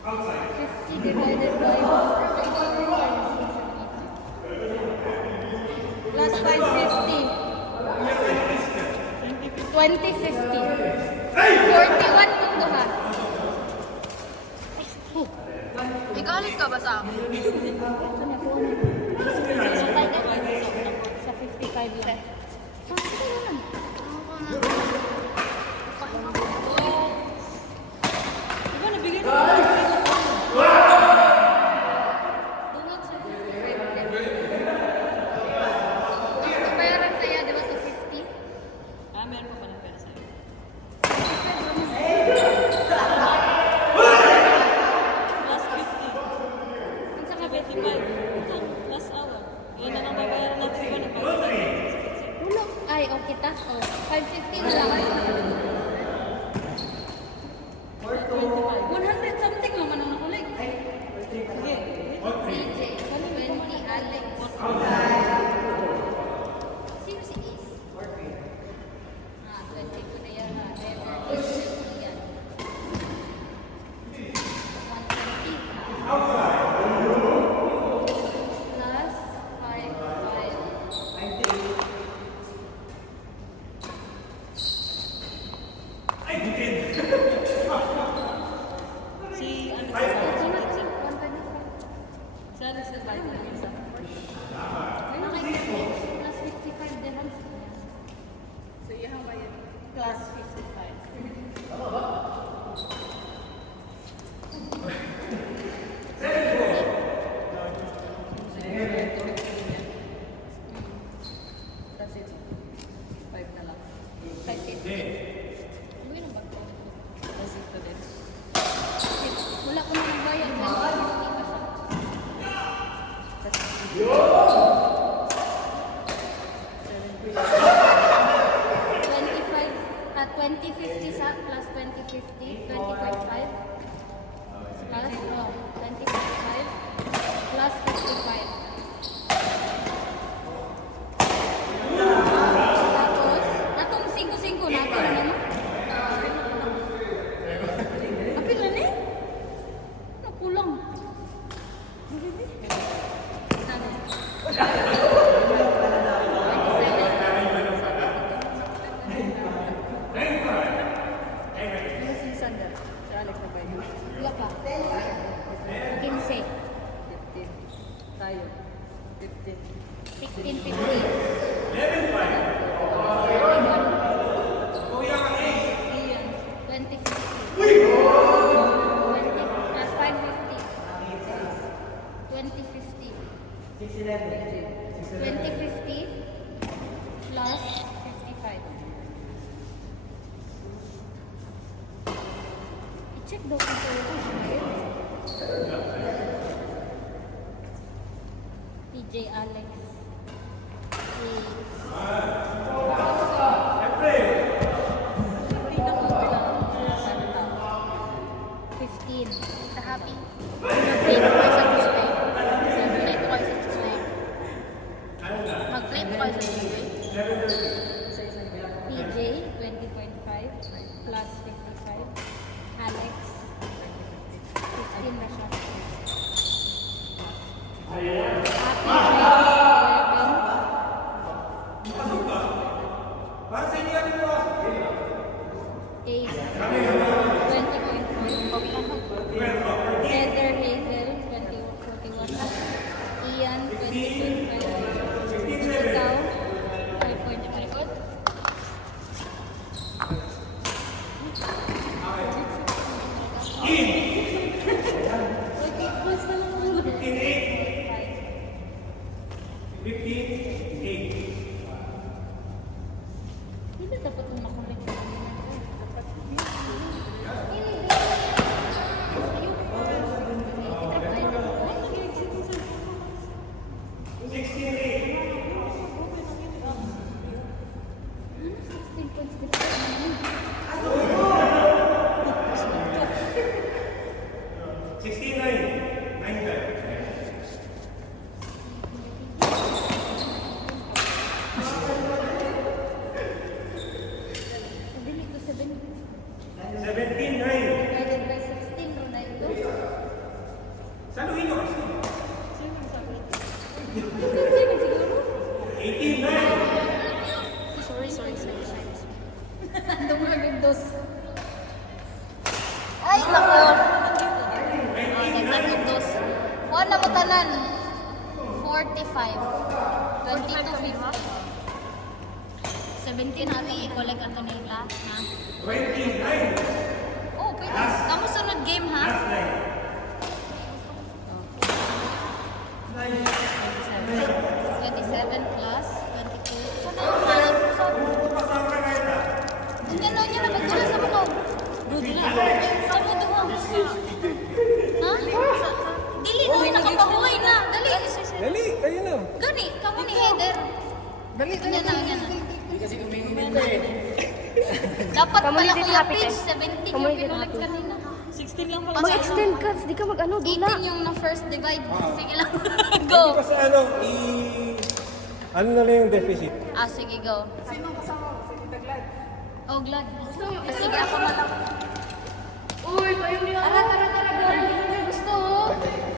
50 divided by plus 550. 2050. 41 kung duha. May galit ka ba sa akin? Sa 55 lang. Diba nabigay mo? Dunod sa 55 lang. Ang bayaran saya, di ba, 250? Ah, meron pa pala pera sa'yo. Plus 50. Ang saka 75. Plus hour. Yan na lang babayaran natin ba ng pagkakas? Ulo. Ay, okay ta. Oh, 550 na lang. 100 something naman ang nakulig. Sige. DJ, 20, Alex. Sino si Ace? 20 ko na yan. Yan. 120. Plus 5. Si ano? Si Alex nagbayad na yun sa Plus 55 dirhams. So, iyang bayad. Plus 55. That's it. 5 na lang. 550. Uwi na ba? That's it to din. Wala ko na nagbayad. 150 pa siya. 2050 sa plus 2050, 20.5 plus 20.5 plus 55. Tapos, atong 5-5 natin ano? Apil na ni? Ano kulang? Ano si Sander? Si Alex na bayad. Wala pa. 15. 15. Tayo. 15. 16.50. 20.50. 20 plus 550. 20.50. 20.50 plus 55. I-check daw kung PJ Alex is 15. Sa happy. Mag-play ko kayo sa display. Mag-play ko kayo sa display. Mag-play ko kayo sa display. PJ, 20.5 plus 55. Alex, 15 na siya. Happy, 11. Ace, 20.5. Heather Hazel, 2041. Ian, 20.5. Ikaw, 5.5. Hindi dapat mo makulit. Ay, nako. Dagdag dos. Wala mo tanan. 45. 22.50. 17 natin i-collect ato nila. Na? 29. Oh, pwede. Kamu sunod game, ha? 27 plus 22. Sana yung salat mo sa... Ang gano'n niya, napagdala sa mga. Rudy na. Saan mo doon? Ha? Dili na, nakapabuhay na. Dali. Dali, kayo na. Gani, kamu ni Heather. Dali, dali. Yan na, yan na. Dapat pala Community Kuya happy Page, tayo. 17 yung Community pinulit happy. kanina. 16 lang pala. Mag-extend ka, di ka mag-ano, dula. 18 yung na first divide. Sige lang. Hindi Go. kasi ano, ano na lang yung deficit? Ah, sige, go. Sino kasama? Oh, Glad. Sige, ako malang. Uy, kayo niya.